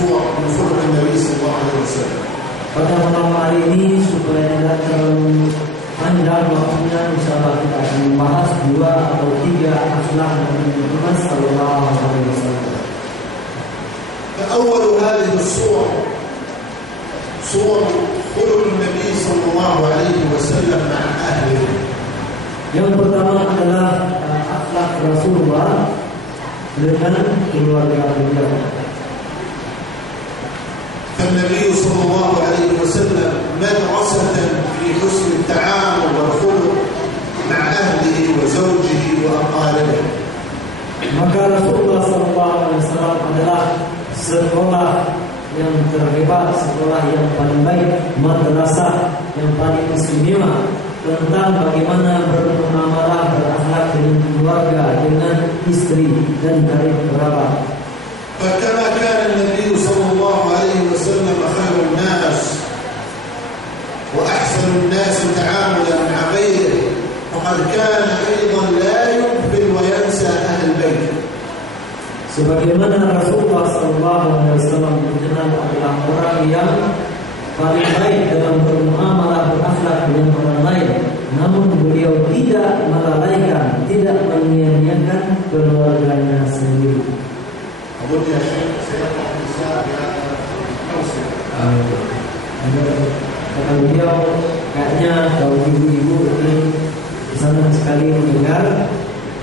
الصور من خلق النبي صلى الله عليه وسلم. Pada malam hari ini supaya tidak terlalu panjang waktunya, insyaallah kita akan membahas 2 atau 3 akhlak Nabi Muhammad sallallahu alaihi wasallam. فأول هذه الصور صور خلق النبي صلى الله عليه وسلم مع أهله. Yang pertama adalah akhlak Rasulullah dengan keluarga beliau. فالنبي صلى الله عليه وسلم مدرسة في حسن التعامل والخلق مع أهله وزوجه وأقاربه. Maka Rasulullah SAW adalah sekolah yang terhebat, sekolah yang paling baik, madrasah yang paling istimewa tentang bagaimana bermuamalah, berakhlak dengan keluarga, dengan istri dan karib kerabat. فكما كان النبي صلى الله عليه وسلم خير الناس وأحسن الناس تعاملا مع غيره، فقد كان أيضا لا يغفل وينسى أهل البيت. Sebagaimana Rasulullah SAW dikenal adalah orang yang paling baik dalam bermuamalah, berakhlak dengan orang lain, namun beliau tidak melalaikan, tidak menyia-nyiakan keluarganya sendiri. أقول يا شيخ سيقع النساء بهذا الأوصية. Kata beliau, kayaknya kalau ibu-ibu ini senang sekali mendengar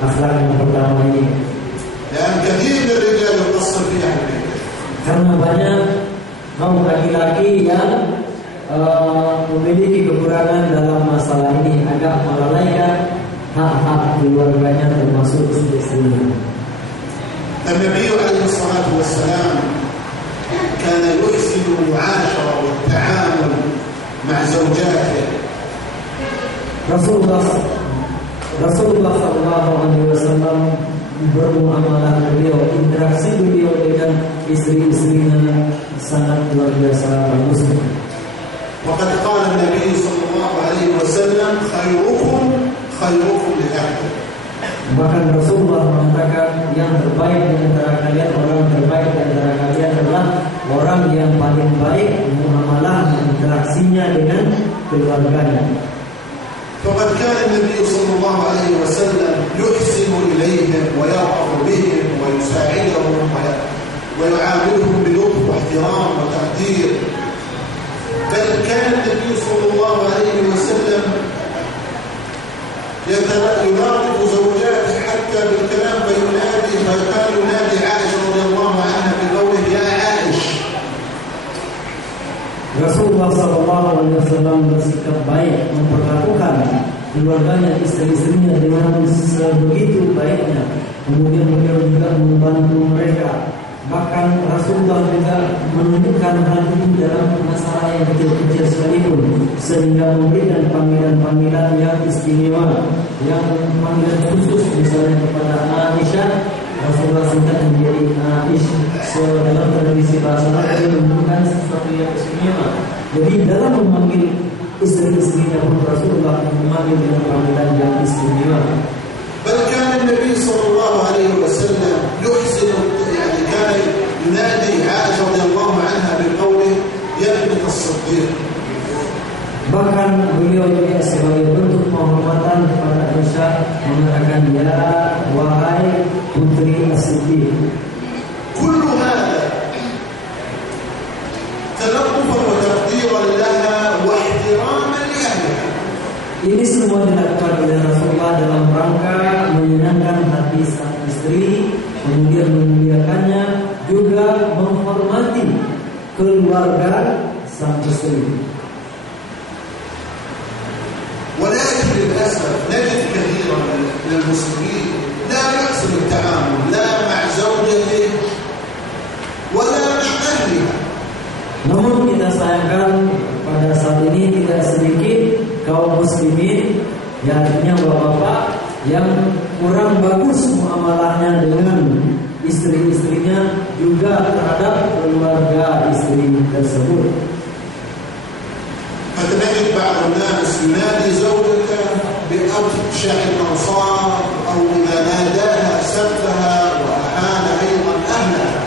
akhlak yang pertama ini. لأن كثير من الرجال يقصر في أهل البيت. Karena banyak kaum laki-laki yang memiliki kekurangan dalam masalah ini, agak melalaikan hak-hak keluarganya termasuk istri-istrinya. النبي عليه الصلاة والسلام كان يحسن المعاشرة والتعامل مع زوجاته. Rasulullah SAW bermuamalah beliau, interaksi beliau dengan istri-istrinya sangat luar biasa bagus. وقد قال النبي صلى الله عليه وسلم خيركم خيركم لأهله. Bahkan Rasulullah mengatakan yang terbaik di antara kalian, orang terbaik di antara kalian adalah orang yang paling baik muamalah interaksinya dengan keluarganya. فقد كان النبي صلى الله عليه وسلم يحسن إليهم ويرأف بهم ويساعدهم ويعاملهم بلطف واحترام وتقدير. بل كان النبي صلى الله عليه وسلم يلاطف زوجاته حتى بالكلام فينادي، فكان ينادي عائشة رضي الله عنها بقوله يا عائش. Rasulullah SAW bersikap baik, memperlakukan keluarganya, istri-istrinya dengan sebegitu baiknya. Kemudian beliau juga membantu mereka. Bahkan Rasulullah juga menunjukkan hal itu dalam masalah yang kecil-kecil sekalipun, sehingga memberikan panggilan-panggilan yang istimewa, yang panggilan khusus, misalnya kepada Aisyah. Rasulullah singkat menjadi Aisyah. Dalam tradisi bahasa Arab menunjukkan sesuatu yang istimewa. Jadi dalam memanggil istri-istrinya pun Rasulullah memanggil dengan panggilan yang istimewa. بل كان النبي صلى الله عليه وسلم يحسن، يعني كان ينادي عائشة رضي الله عنها بقوله يا ابنة الصديق. Bahkan beliau juga sebagai bentuk penghormatan kepada Aisyah mengatakan ya wahai putri As-Siddiq. كل هذا تلطفا وتقديرا لها واحتراما لأهلها. Ini semua dilakukan oleh Rasulullah dalam rangka menyenangkan hati sang istri, kemudian memuliakannya, juga menghormati keluarga sang istri. ولكن للأسف نجد كثيرا من المسلمين لا يحسن التعامل لا مع زوجته ولا مع أهلها. Namun kita sayangkan pada saat ini tidak sedikit kaum muslimin, ya artinya bapak-bapak yang kurang bagus muamalahnya dengan istri-istrinya, juga terhadap keluarga istri tersebut. فتجد بعض الناس ينادي زوجته بأبشع الألفاظ أو إذا ناداها سبها وأهان أيضا أهلها.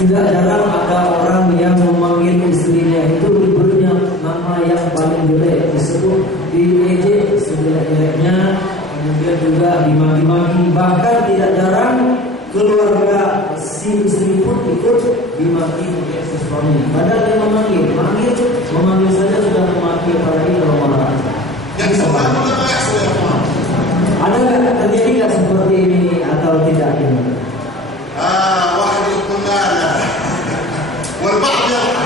Tidak jarang ada orang yang memanggil istrinya itu diberinya nama yang paling jelek, disebut diejek sejelek-jeleknya, kemudian juga dimaki-maki. Bahkan tidak jarang keluarga si istri pun ikut dimaki oleh si suami. Padahal dia memanggil saja sudah memaki, apalagi kalau marah. Yang selalu sudah. Ada nggak terjadi nggak seperti ini atau tidak ini? واحد يقول لا والبعض يضحك.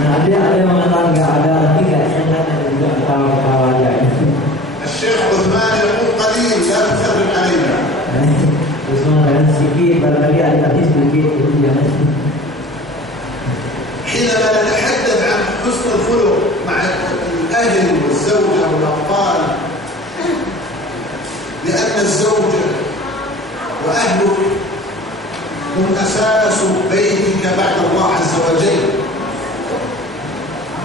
Nah, ada yang mengatakan nggak ada, tapi kayaknya ada juga ketawa-ketawa aja. الشيخ عثمان يقول قليل لا تخرب علينا. Usman kan sedikit, barangkali ada tapi sedikit itu jangan. حينما نتحدث عن حسن الخلق مع الأهل والزوجة والأطفال، لأن الزوجة وأهلك هم أساس بيتك بعد الله عز وجل.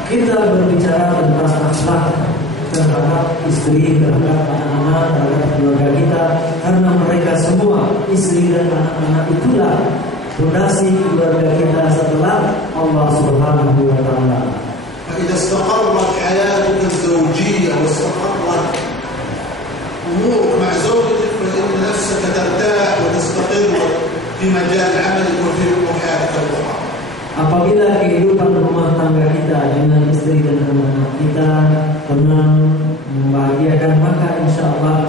Kita berbicara tentang akhlak terhadap istri, terhadap anak-anak, terhadap keluarga kita, karena mereka semua istri dan anak-anak itulah fondasi keluarga kita setelah Allah Subhanahu wa taala. فإذا استقرت حياتك الزوجية واستقرت أمورك مع زوجتك فإن نفسك ترتاح وتستقر في مجال عملك وفي حياتك الأخرى. Apabila kehidupan rumah tangga kita dengan istri dan anak-anak kita tenang, membahagiakan, maka insya Allah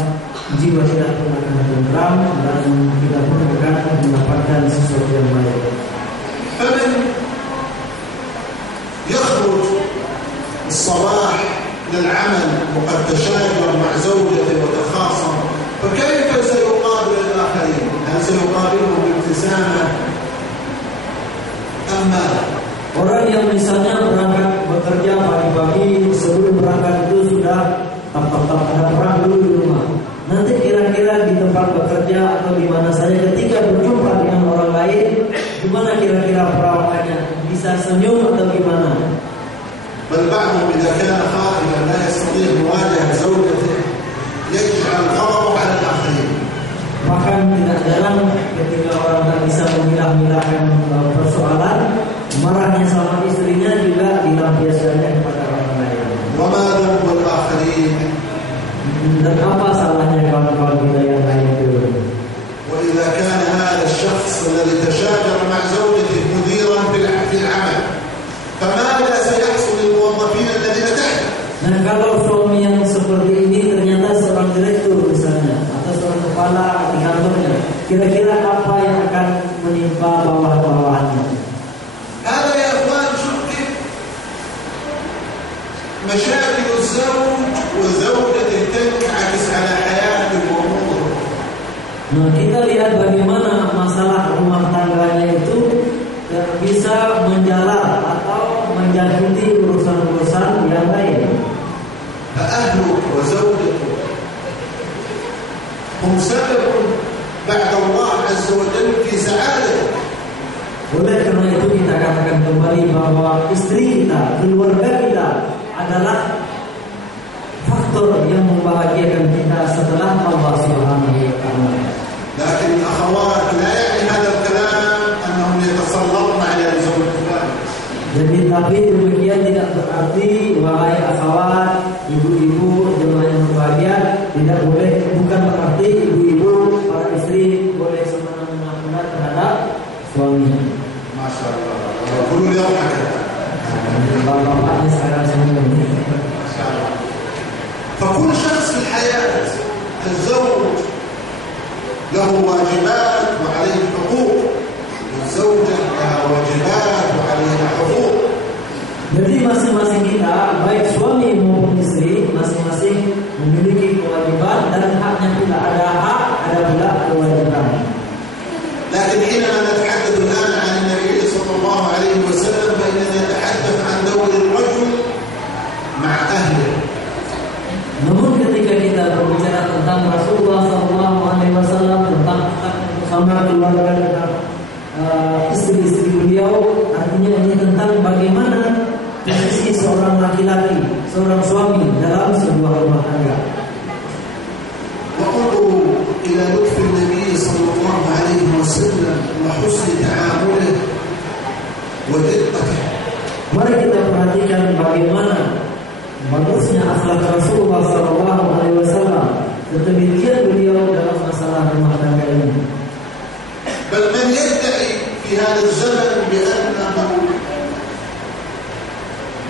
jiwa kita pun akan tenteram dan kita pun akan mendapatkan sesuatu yang baik. فمن يخرج الصباح للعمل وقد تشاجر مع زوجته وتخاصم، فكيف سيقابل الآخرين؟ هل سيقابلهم بابتسامة أم ماذا؟ Orang yang misalnya berangkat bekerja pagi-pagi, sebelum berangkat itu sudah ada perang dulu di rumah. Nanti kira-kira di tempat bekerja atau di mana saja ketika berjumpa dengan orang lain, gimana kira-kira perawakannya? Bisa senyum atau gimana? بل بعضهم إذا كان خائفا لا يستطيع مواجهة زوجته يجعل غضبه على الآخرين. Bahkan tidak jarang ketika orang tak bisa memilah-milahkan persoalan, marahnya sama istrinya juga dilampiaskannya kepada orang lain. وما ذنب الآخرين؟ Dan apa salahnya kawan-kawan kita yang lain itu? وإذا كان هذا الشخص الذي تشاجر مع زوجته مديرا في العمل، فماذا سيحصل للموظفين الذين تحته؟ Nah, kalau suami yang seperti ini ternyata seorang direktur misalnya atau seorang kepala di kantornya, kira-kira apa yang akan menimpa bawah-bawahnya? هذا يا أخوان شوف كيف مشاكل الزوج وزوجته تنعكس على حياته وأموره. Nah, kita lihat bagaimana masalah rumah tangganya itu bisa menjalar atau menjangkiti urusan-urusan yang lain. فأهلك وزوجتك هم سبب بعد الله عز وجل في سعادتك. Oleh karena itu kita katakan kembali bahwa istri kita, keluarga kita adalah faktor yang membahagiakan kita setelah Allah Subhanahu wa taala. لكن الأخوات لا يعني هذا الكلام أنهم يتسلطن على زوجتهم. Jadi tapi demikian tidak berarti wahai akhwat, ibu-ibu jemaah yang berbahagia, tidak boleh, bukan berarti ibu-ibu para istri boleh semena-mena terhadap suami. Masya Allah. Kullu yawm hakada. Bapak-bapaknya sekarang senyum. Masya Allah. فكل شخص في الحياة الزوج له واجبات وعليه حقوق، والزوجة لها واجبات وعليها حقوق. Jadi masing-masing kita, baik suami maupun istri, masing-masing memiliki kewajiban dan haknya pula. Ada hak, ada pula kewajiban. لكن حينما نتحدث الآن عن النبي صلى الله عليه وسلم فإننا نتحدث عن دور الرجل مع أهله. Namun ketika kita berbicara tentang Rasulullah SAW, tentang sama keluarga dan istri-istri beliau, artinya ini tentang bagaimana posisi seorang laki-laki, seorang suami dalam sebuah rumah tangga. وانظروا إلى لطف النبي صلى الله عليه وسلم وحسن تعامله bagaimana bagusnya akhlak Rasulullah SAW. Demikian beliau dalam masalah rumah tangga ini. بل من يدعي في هذا الزمن بأنه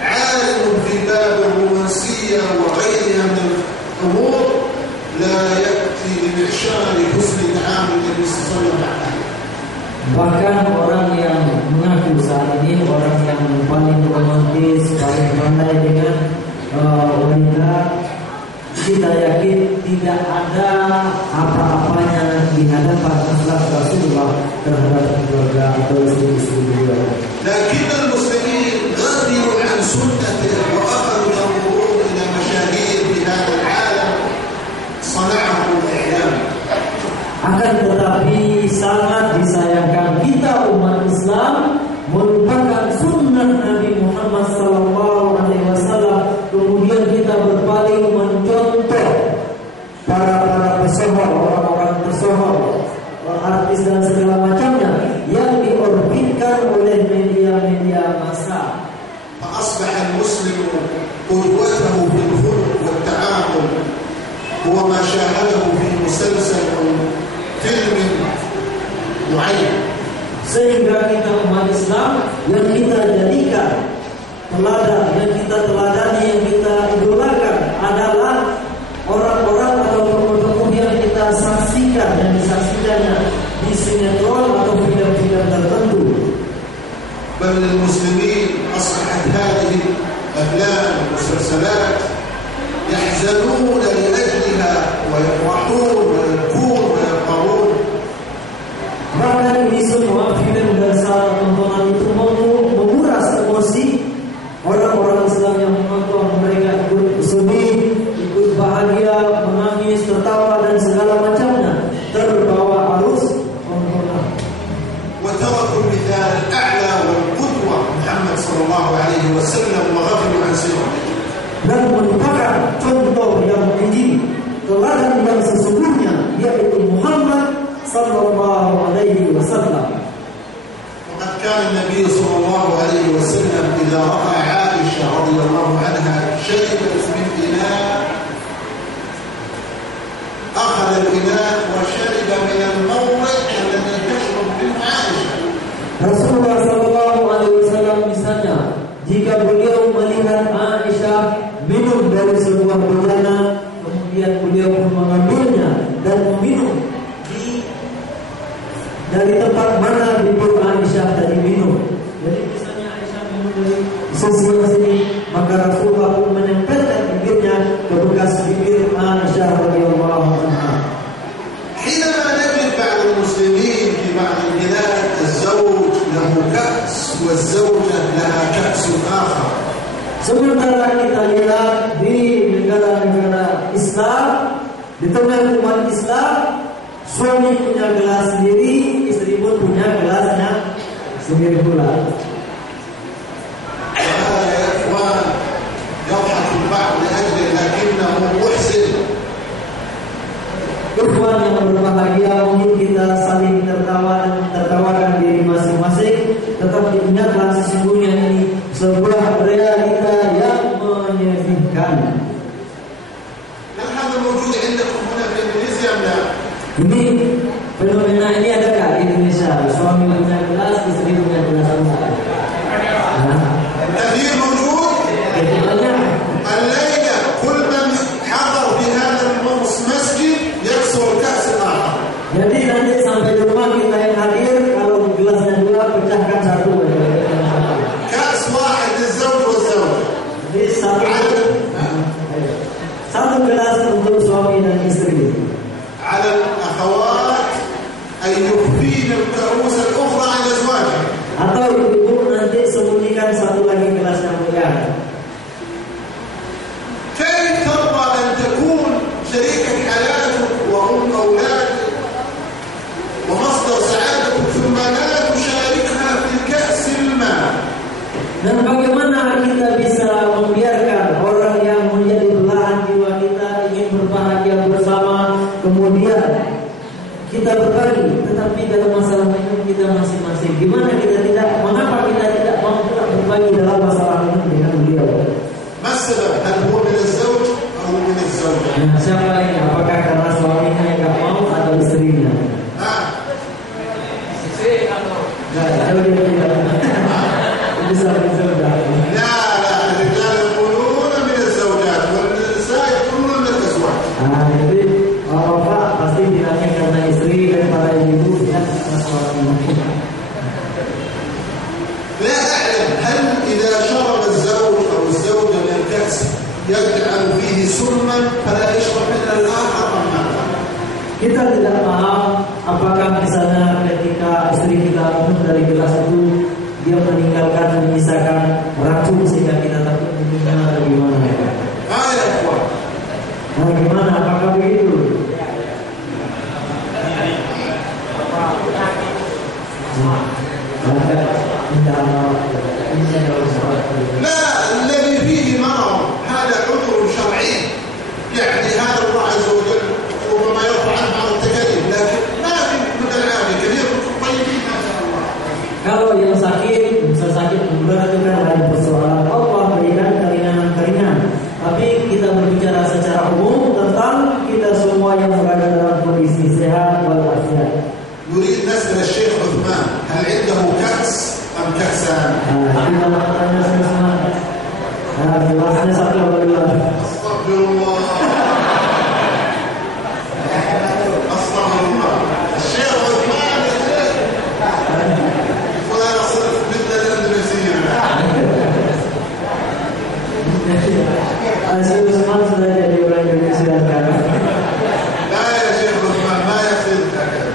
عالم في باب الرومانسية وغيرها من الأمور لا يأتي بمعشار حسن تعامل النبي صلى الله عليه وسلم مع أهله. Bahkan orang yang mengaku saat ini orang yang paling romantis, paling pandai dengan wanita, kita yakin tidak ada apa-apanya di hadapan akhlak Rasulullah terhadap keluarga atau istri-istri beliau. لكن المسلمين غفلوا عن سنته وأخذوا ينظرون إلى مشاهير في هذا العالم صنعهم الإعلام. Akan tetapi sangat disayangkan kita umat Islam merupakan sunnah Nabi Muhammad SAW. Kemudian kita berpaling mencontoh para pesohor, orang-orang pesohor, artis dan segala macamnya yang diorbitkan oleh media-media massa. فأصبح المسلم قدوته في الخلق والتعامل هو ما شاهده في مسلسل أو فيلم معين. Sehingga kita umat Islam yang kita jadikan teladan, yang kita teladani, yang kita idolakan adalah orang-orang atau tokoh-tokoh yang kita saksikan dan disaksikannya di sinetron atau film-film tertentu. بل للمسلمين أصبحت هذه الأفلام والمسلسلات يحزنون لأجلها ويفرحون ويبكون ويقرون. Bahkan ini semua film dan salah tontonan itu menguras emosi orang-orang Islam yang menonton. Mereka ikut sedih, ikut bahagia, menangis, tertawa dan segala macamnya, terbawa arus tontonan. وتركوا المثال الأعلى والقدوة محمد صلى الله عليه وسلم وغفلوا عن سيرته. Dan merupakan contoh yang tinggi, teladan yang sesungguhnya, yaitu Muhammad sallallahu alaihi wasallam. وقد كان النبي صلى الله عليه وسلم إذا رأى عائشة رضي الله عنها شربت من إناء أخذ الإناء وشرب من الموضع الذي تشرب منه عائشة. Rasulullah sallallahu alaihi wasallam misalnya, jika beliau melihat Aisyah minum dari sebuah bejana, kemudian beliau pun mengambilnya dan meminum dari tempat mana bibir Aisyah tadi minum. Jadi misalnya Aisyah minum dari sisi sini, maka Rasulullah pun menempelkan bibirnya ke bekas bibir Aisyah radhiyallahu anha. حينما نجد بعض المسلمين في بعض البلاد الزوج له كأس والزوجة لها كأس آخر. Sementara kita lihat di negara-negara Islam, di tengah umat Islam, suami punya gelas sendiri, istri pun punya gelasnya sendiri pula. وهذا يا إخوان يضحك البعض لأجله لكنه محسن. Ikhwan yang berbahagia, mungkin kita saling tertawakan diri masing-masing, tetapi ingatlah sesungguhnya ini sebuah realita yang menyedihkan. هل هذا موجود عندكم هنا في إندونيسيا أم لا؟ Ini fenomena ini adakah di Indonesia? Suami punya gelas, istri punya gelas sama. كثير موجود. Banyak. الليلة كل من حضر في هذا المسجد يكسر كأس الآخر. Jadi nanti sampai di rumah kita yang hadir, kalau gelasnya dua, pecahkan satu. كأس واحد للزوج والزوجة. Jadi satu gelas untuk suami dan istri. على الأخوات أن يخفين الكؤوس الأخرى عن أزواجها. Atau ibu nanti sembunyikan satu lagi gelas yang mulia. كيف ترضى أن تكون شريكة حياتك وأم أولادك ومصدر سعادتك ثم لا تشاركها في كأس الماء؟ Dan bagaimana kita bisa membiarkan orang yang menjadi belahan jiwa kita ingin berbahagia bersama, kemudian kita berbagi, tetapi dalam masalah minum kita masing-masing. Gimana kita tidak? Mengapa kita tidak mau berbagi dalam masalah minum dengan beliau? Atau dia tidak bisa berzaudah. لا الرجال يقولون من الزوجات والنساء يقولون من الأزواج. Jadi bapak pasti bilangnya karena istri dan para ibu ya suami. لا أعلم هل إذا شرب الزوج أو الزوجة من الكأس يجعل فيه سما فلا يشرب منها الآخر أم ماذا؟ Kita tidak paham apakah misalnya ketika istri kita minum dari gelas itu dia meninggalkan menyisakan racun sehingga kita takut minumnya atau gimana ya? يا إخوان Nah, gimana? Apakah begitu? لا الذي فيه مرض هذا عذر شرعي يعني هذا الله عز وجل ربما يرفع عنه بعض التكاليف لكن ما في من العالم كثير طيبين ما شاء الله. Kalau yang sakit, bisa sakit berat itu kan lain persoalan. Allah berikan keringanan. Tapi kita berbicara secara umum tentang kita semua yang berada dalam kondisi sehat walafiat. نريد نسأل الشيخ عثمان هل عنده كأس أم كأسان؟ Kita bertanya sama. Jelasnya satu berdua. أستغفر الله. أستغفر الله. الشيخ عثمان يا شيخ. ولا يصرف مثل الأندلسيين. Asyik Usman sudah jadi orang Indonesia sekarang. لا يا شيخ عثمان ما يصير هكذا.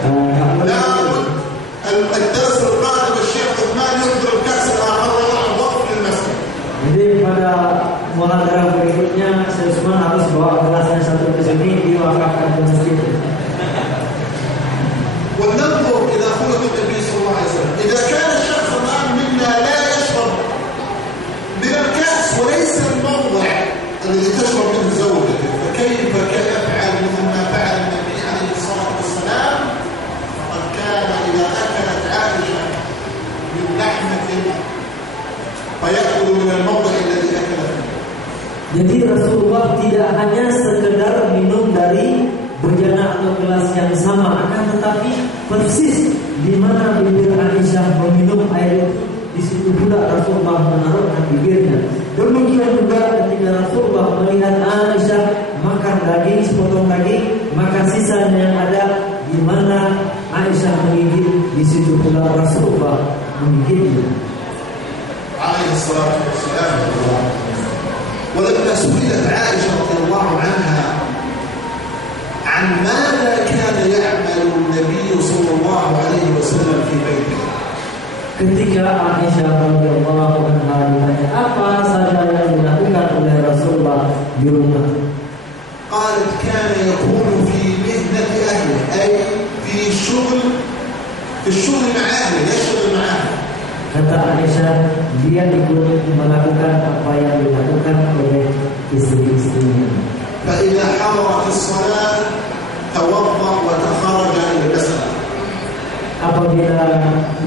لابد الدرس القادم الشيخ عثمان يحضر الكأس الآخر ويضع وقف للمسجد. Jadi pada muhadharah berikutnya Syekh Usman harus bawa gelasnya satu ke sini diwakafkan ke masjid. وننظر إلى خلق النبي صلى الله عليه وسلم. إذا كان الشخص الآن منا لا يشرب من الكأس وليس الموضع الذي تشرب منه زوجته فكيف يفعل مثل ما فعل النبي عليه الصلاة والسلام؟ فقد كان إذا أكلت عائشة من لحمة فيأكل من الموضع الذي أكل فيه. Jadi Rasulullah tidak hanya sekedar minum dari bejana atau gelas yang sama, akan tetapi persis di mana bibir Aisyah meminum air itu, di situ pula Rasulullah menaruhkan bibirnya. Demikian juga ketika Rasulullah melihat Aisyah makan daging, sepotong daging, maka sisanya yang ada di mana Aisyah menggigit, di situ pula Rasulullah menggigitnya. عليه الصلاة والسلام. ولما سئلت عائشة رضي الله عنها عن ماذا كان يعمل النبي صلى الله عليه وسلم في بيته. Ketika Aisyah radhiyallahu anha ditanya apa saja yang dilakukan oleh Rasulullah di rumah, قالت كان يكون في مهنة أهله أي في الشغل مع أهله يشتغل مع أهله. kata Aisyah, dia ikut melakukan apa yang dilakukan oleh istri-istrinya. فإذا حضرت الصلاة توضأ وتخرج إلى المسجد. Apabila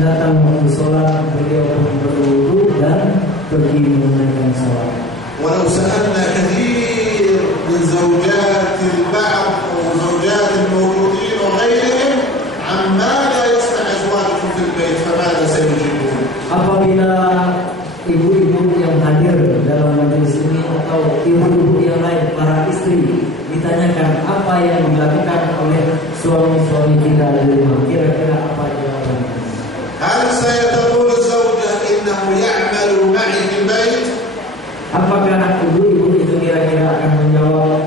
datang waktu sholat, beliau pun berwudu dan pergi menunaikan sholat. ولو سألنا كثير من زوجات البعض أو زوجات الموجودين وغيرهم عن ماذا يصنع أزواجكم في البيت فماذا سيجيبون؟ Apabila ibu-ibu yang hadir dalam majelis ini atau ibu-ibu yang lain, para istri, ditanyakan apa yang dilakukan oleh suami-suami kita di rumah, kira-kira apa jawabannya? هل سيتقول الزوجة إنه يعمل معي في البيت؟ Apakah ibu-ibu itu kira-kira akan menjawab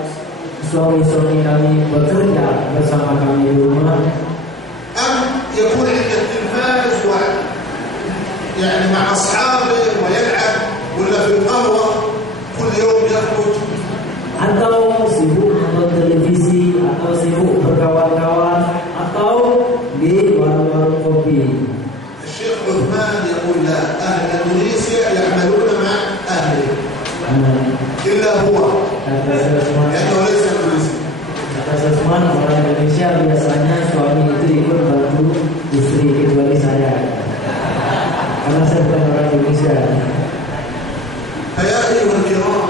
suami-suami kami bekerja bersama kami di rumah? أم يكون عند التلفاز يعني مع أصحابه ويلعب ولا في القهوة كل يوم يخرج؟ Atau sibuk nonton televisi, atau sibuk berkawan-kawan, atau di warung-warung kopi? الشيخ عثمان يقول لا أهل إندونيسيا يعملون مع أهله إلا هو لأنه ليس إندونيسي. Kata Sesman, orang Indonesia biasanya suami itu ikut bantu istri, kecuali saya, karena saya bukan orang Indonesia. فيا أيها الكرام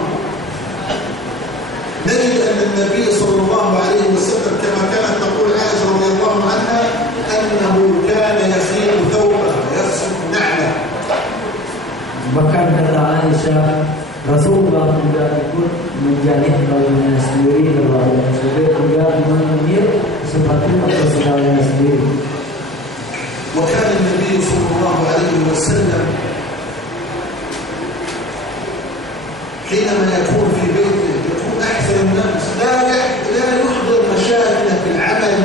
نجد أن النبي صلى الله عليه وسلم كما كانت تقول عائشة رضي الله عنها أنه كان يغسل ثوبه ويغسل Bahkan kata Aisyah, Rasulullah juga ikut menjalin kawannya sendiri, kawannya sendiri, juga mengambil sepatu atau sendalnya sendiri. وكان النبي صلى الله عليه وسلم حينما يكون في بيته يكون أحسن الناس، لا يحضر مشاكل في العمل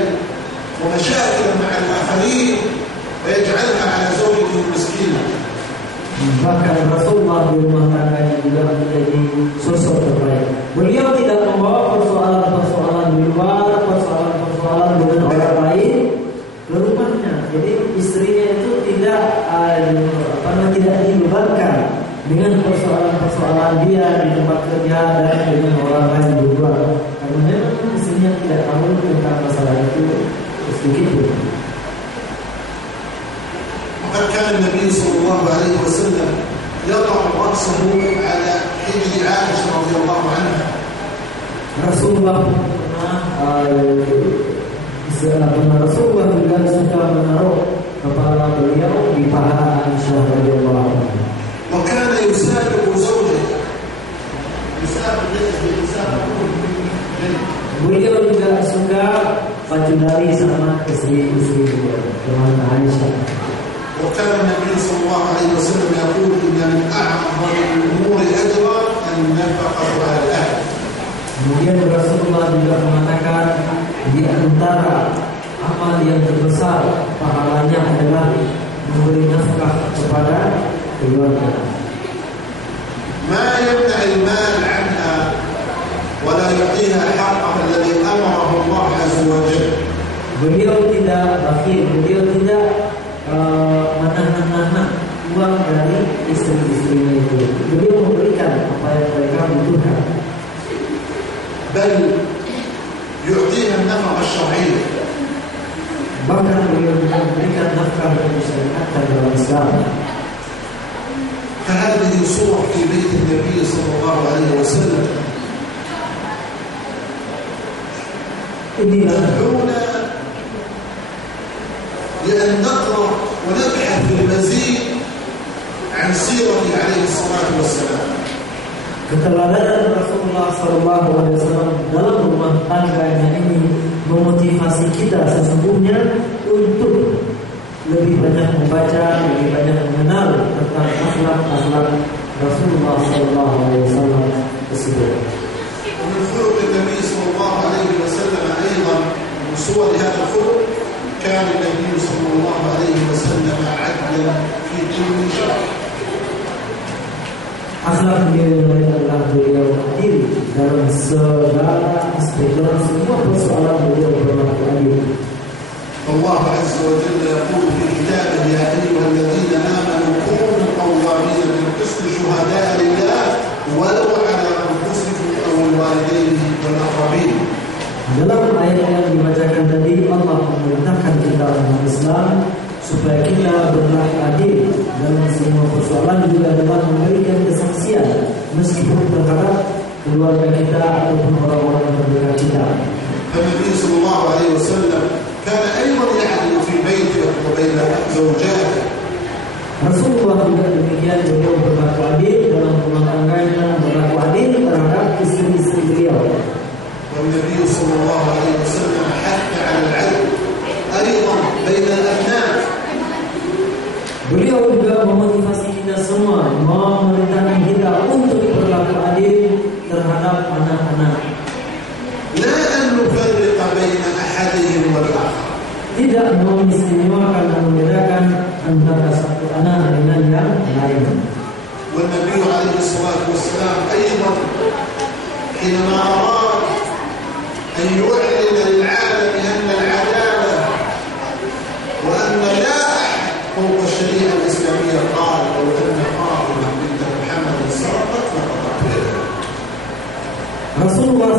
ومشاكل مع الآخرين ويجعلها على زوجته المسكينة. Bahkan Rasulullah di rumah tangganya juga menjadi sosok terbaik. Beliau tidak membawa persoalan-persoalan di luar, persoalan-persoalan dengan orang lain ke rumahnya. Jadi istrinya itu tidak dibebankan dengan persoalan-persoalan dia di tempat kerja dan dengan orang lain di luar. Karena memang istrinya tidak tahu tentang masalah itu sedikit pun. وقد كان النبي صلى الله عليه وسلم يضع رأسه على حجر عائشة رضي الله عنها. Rasulullah juga suka menaruh kepala beliau di paha Aisyah radhiyallahu anha. وكان يسابق زوجه. Beliau juga suka pacundari sama istri-istri beliau, teman Aisyah. وكان النبي صلى الله عليه وسلم يقول إن من أعظم الأمور أجرا النفقة على الأهل. Kemudian Rasulullah juga mengatakan di antara amal yang terbesar pahalanya adalah memberi nafkah kepada keluarga. ما يمنع المال عنها ولا يعطيها حقها الذي أمره الله عز وجل. Beliau tidak bakhil, beliau tidak menahan-nahan uang dari istri-istrinya itu. Beliau memberikan apa yang mereka butuhkan. بل يعطيها النفقة الشرعية. Bahkan beliau memberikan nafkah yang disyariatkan dalam Islam. فهذه صور في بيت النبي صلى الله عليه وسلم تدعونا لأن نقرأ ونبحث بالمزيد عن سيرته عليه الصلاة والسلام. Keteladanan Rasulullah SAW dalam rumah tangganya ini memotivasi kita sesungguhnya untuk lebih banyak membaca, lebih banyak mengenal tentang akhlak-akhlak Rasulullah SAW tersebut. ومن خلق النبي صلى الله عليه وسلم أيضا من صور هذا الخلق كان النبي صلى الله عليه وسلم عدلا في كل شيء. Akhlak beliau adalah beliau adil dalam segala aspek, dalam semua persoalan beliau berlaku adil. الله عز وجل يقول في كتابه يا أيها الذين آمنوا كونوا قوامين بالقسط شهداء لله ولو على أنفسكم أو الوالدين والأقربين. Dalam ayat yang dibacakan tadi, Allah memerintahkan kita umat Islam supaya kita berlaku adil dalam semua persoalan, juga dalam memberikan kesaksian meskipun terhadap keluarga kita ataupun orang-orang yang terdekat kita. فالنبي صلى الله عليه وسلم كان أيضا يعدل في بيته وبين زوجاته. Rasulullah juga demikian, beliau berlaku adil dalam rumah tangganya, berlaku adil terhadap istri-istri beliau. والنبي صلى الله عليه وسلم حث على العدل أيضا بين الأبناء. Beliau juga memotivasi kita semua, memerintahkan kita untuk berlaku adil terhadap anak-anak. لا أن نفرق بين أحدهم والآخر. Tidak mengistimewakan dan membedakan antara satu anak dengan yang lain. والنبي عليه الصلاة والسلام أيضا حينما أراد أن يعلن للعالم أن العدالة وأن لا أحد فوق الشريعة الإسلامية قال لو أن فاطمة بنت محمد سرقت لقطعت. Rasulullah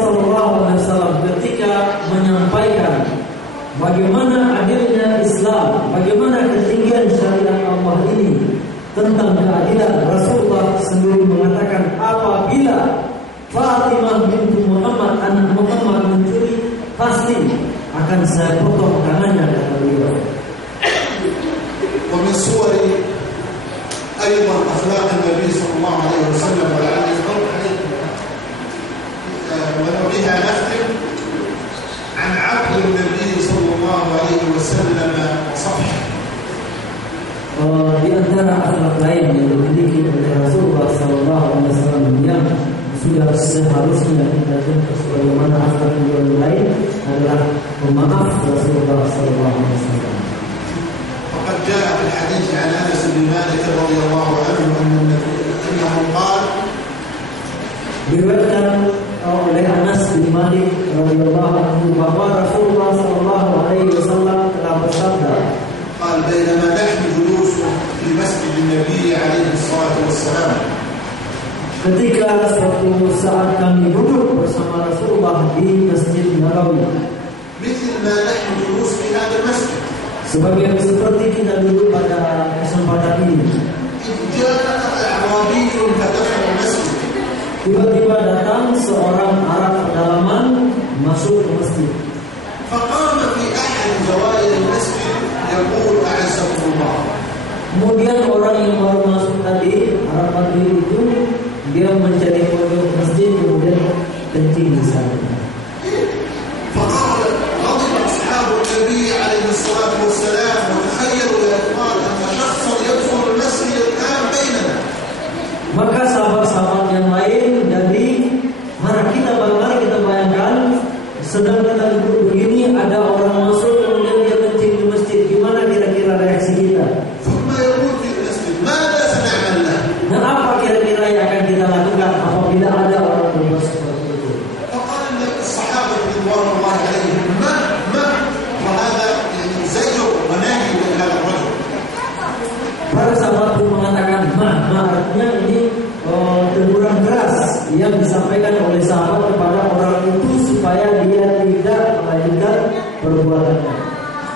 SAW ketika menyampaikan bagaimana adilnya Islam, bagaimana ketinggian syariat Allah ini tentang keadilan, Rasulullah sendiri mengatakan apabila Fatimah binti Muhammad anak Muhammad mencuri, pasti akan saya potong tangannya, kata beliau. ومن صور أيضا أخلاق النبي صلى الله عليه وسلم ولعل يفضل ونبيها نختم عن عبد النبي صلى الله عليه وسلم وصفحه. Di antara akhlak lain yang dimiliki oleh Rasulullah SAW yang sudah seharusnya kita contoh sebagaimana akhlak yang lain adalah pemaaf Rasulullah SAW. وقد جاء في الحديث عن أنس بن مالك رضي الله عنه أنه قال diriwayatkan oleh Anas bin Malik radhiyallahu anhu bahwa Rasulullah SAW telah bersabda, قال بينما نحن جلوس في مسجد النبي عليه الصلاة والسلام ketika suatu saat kami duduk bersama Rasulullah di Masjid Nabawi, مثل ما نحن جلوس في هذا المسجد seperti kita duduk pada kesempatan ini, إذ جاء أعرابي فدخل المسجد tiba-tiba datang seorang Arab pedalaman masuk ke masjid. فقام في أحد زوايا المسجد يقول أعزكم الله. Kemudian orang yang baru masuk tadi, Arab Badui itu, dia mencari pojok masjid kemudian kencing di sana. فقال غضب أصحاب النبي عليه الصلاة والسلام وتخيلوا يا إخوان أن شخصا يدخل المسجد الآن بيننا. Maka sahabat-sahabat yang lain jadi mari kita bayangkan sedang kita duduk begini ada orang masuk kemudian dia kencing di masjid, gimana kira-kira reaksi kita? ثم يقول في المسجد ماذا سنعمل له؟ Dan apa kira-kira yang akan kita lakukan apabila ada orang berbuat seperti itu? فقال الصحابة رضوان الله عليهم ما وهذا يعني زجر ونهي لهذا الرجل. Para sahabat pun mengatakan artinya ini teguran keras yang disampaikan oleh sahabat kepada orang itu supaya dia tidak melanjutkan perbuatannya.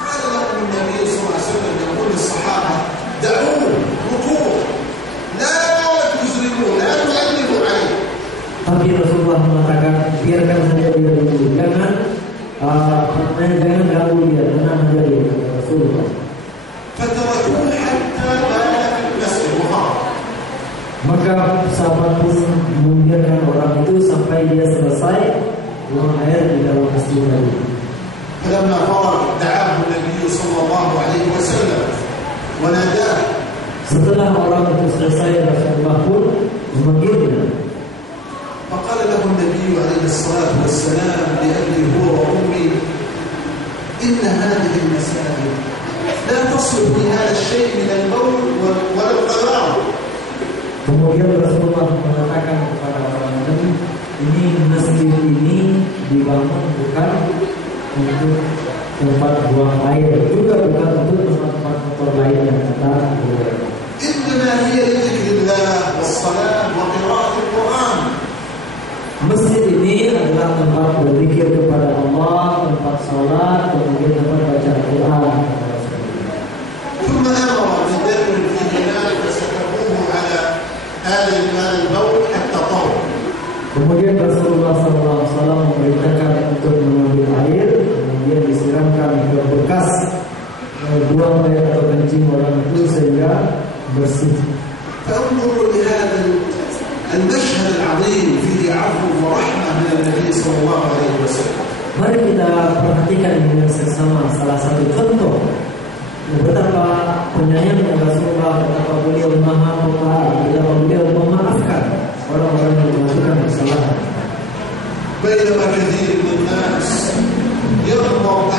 قال لهم النبي صلى الله عليه وسلم يقول للصحابة دعوه ركوع لا تزرموا لا تؤلفوا عليه. Tapi Rasulullah mengatakan biarkan saja dia dulu, jangan ganggu dia, tenang saja dia, kata Rasulullah. فتركوه حتى بال في المسجد وهرب. Maka sahabat pun membiarkan orang itu sampai dia selesai buang air di dalam masjid tadi. فلما فرغ دعاه النبي صلى الله عليه وسلم وناداه. Setelah orang itu selesai, Rasulullah pun memanggilnya. فقال له النبي عليه الصلاة والسلام بأبي هو وأمي إن هذه المساجد لا تصلح لهذا الشيء من البول ولا القذارة. Kemudian Rasulullah mengatakan kepada orang lain, ini masjid ini dibangun bukan untuk tempat buang air, juga bukan untuk tempat kotor lainnya, kata beliau. إنما هي لذكر الله والصلاة وقراءة القرآن. Masjid ini adalah tempat berzikir kepada Allah, tempat salat, kemudian tempat baca Al-Quran. ثم أمر بدم في إناء فسكبوه على هذا البول حتى طهر. Kemudian Rasulullah SAW memerintahkan untuk mengambil air, kemudian disiramkan ke bekas buang air atau kencing orang itu sehingga bersih. فانظروا لهذا المشهد العظيم فيه عفو ورحمة من النبي صلى الله عليه وسلم. Mari kita perhatikan dengan seksama salah satu contoh betapa penyayangnya Rasulullah, betapa beliau maha pemaaf, betapa beliau memaafkan orang-orang yang melakukan kesalahan. بينما كثير من الناس يغضب